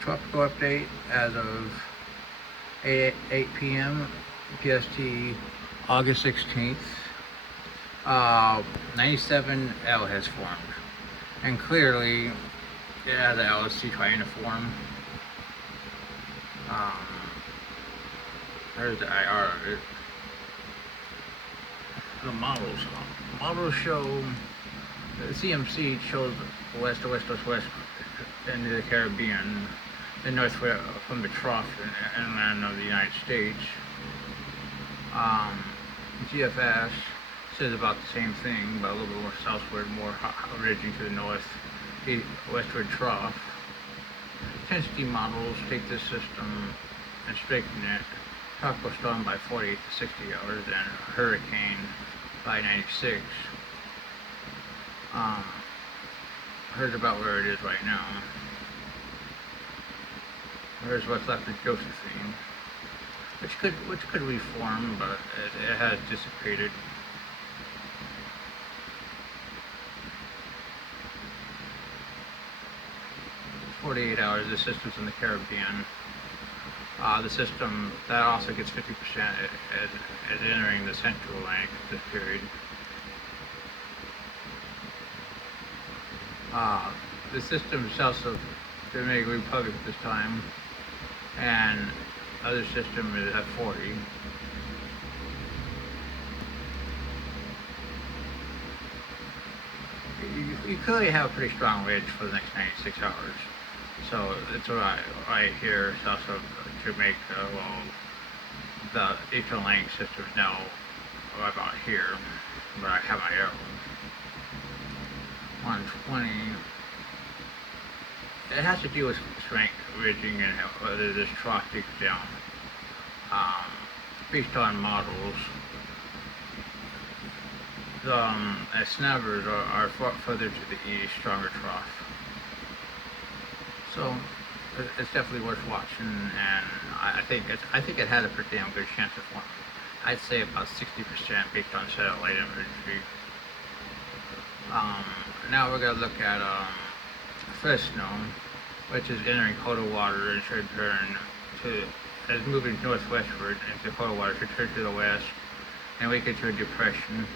Tropical update as of 8 p.m. PST, August 16th. 97L has formed, and clearly it has an LSC trying to form. There's the IR. The models show the CMC shows west to west to west into the Caribbean, the north from the trough inland of the United States. GFS says about the same thing, but a little bit more southward, more ridging to the north, the westward trough. Intensity models take this system and straighten it. Tropical storm by 48 to 60 hours and hurricane by 96. Here's about where it is right now. Here's what's left of Josephine, which could reform, but it has dissipated. It's 48 hours. The system's in the Caribbean. The system that also gets 50% as entering the central Atlantic at this period. The system south of the Dominican Republic at this time, and other system is at 40. You clearly have a pretty strong wedge for the next 96 hours. So that's what I hear south of Jamaica. Well, the Eastern Atlantic system is now about here, but I have my arrow. 120. It has to do with strength, ridging, and whether this trough digs down. Based on models, the snappers are further to the east, stronger trough. So it's definitely worth watching, and I think it had a pretty damn good chance of forming. I'd say about 60% based on satellite imagery. Now we're gonna look at Fresno, which is entering colder water and should turn to, as moving northwestward into colder water, should turn to the west and we get to a depression.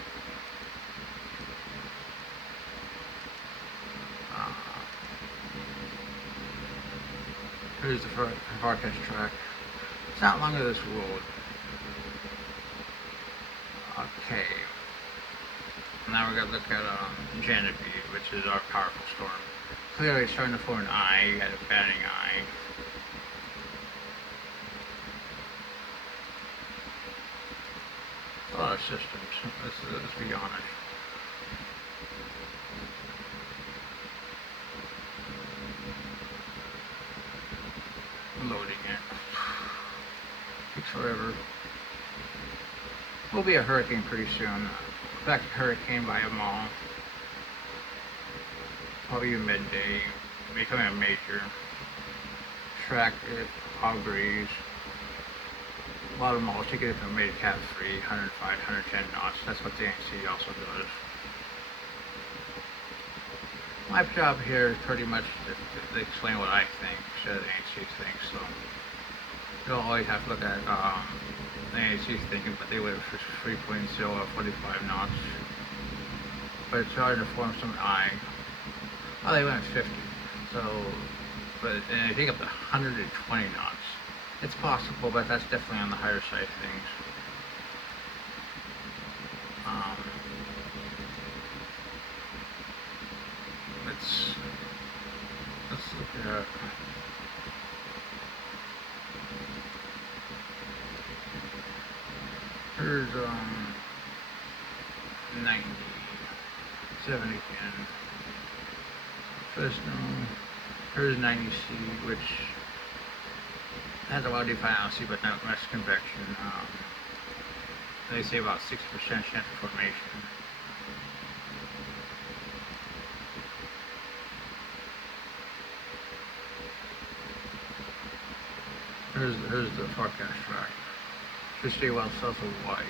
Here's the forecast track. It's not long of this road. Okay. Now we're going to look at Genevieve, which is our powerful storm. Clearly it's starting to form an eye, at a batting eye. A lot of systems, let's be honest. Loading it. Takes forever. Will be a hurricane pretty soon. Back to hurricane by a mall. Probably midday. Becoming a major. Track it, all breeze. A lot of malls take it from major cat 3, 105, 110 knots. That's what the ANC also does. My job here is pretty much to explain what I think instead of the ANC thinks. So you don't always have to look at the ANC's thinking, but they went for 3.0 or 45 knots. But it's hard to form some eye. Oh, they went 50. So, but and they take up to 120 knots. It's possible, but that's definitely on the higher side of things. Let's look at. Here's 90, 70 again. Fresno. Here's 90C, which has a lot of defined LC, but not much convection. They say about 6% chance of formation. Here's the forecast track. Should stay well south of Hawaii.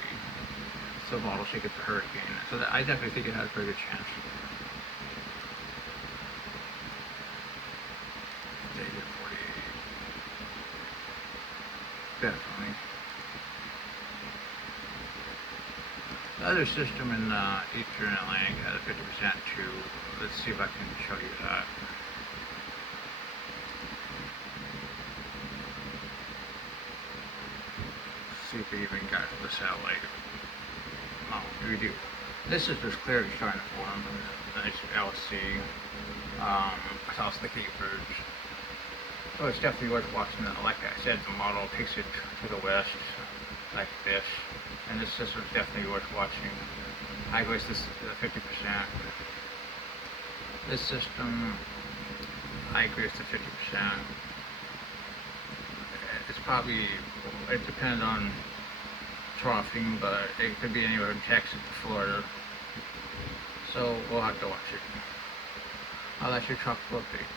So models think it's a hurricane. So I definitely think it has a pretty good chance. Day 48. definitely. The other system in Eastern Atlantic has 50% too. Let's see if I can show you that. See if we even got the satellite. Oh, we do. This is just clearly starting to form. Nice LC, across the Cape Verdes. So it's definitely worth watching. Like I said, the model takes it to the west, like this. And this system is definitely worth watching. I agree with this 50%. This system, I agree with the 50%. It's probably, it depends on troughing, but it could be anywhere from Texas to Florida. So we'll have to watch it. Oh, that's your tropical update.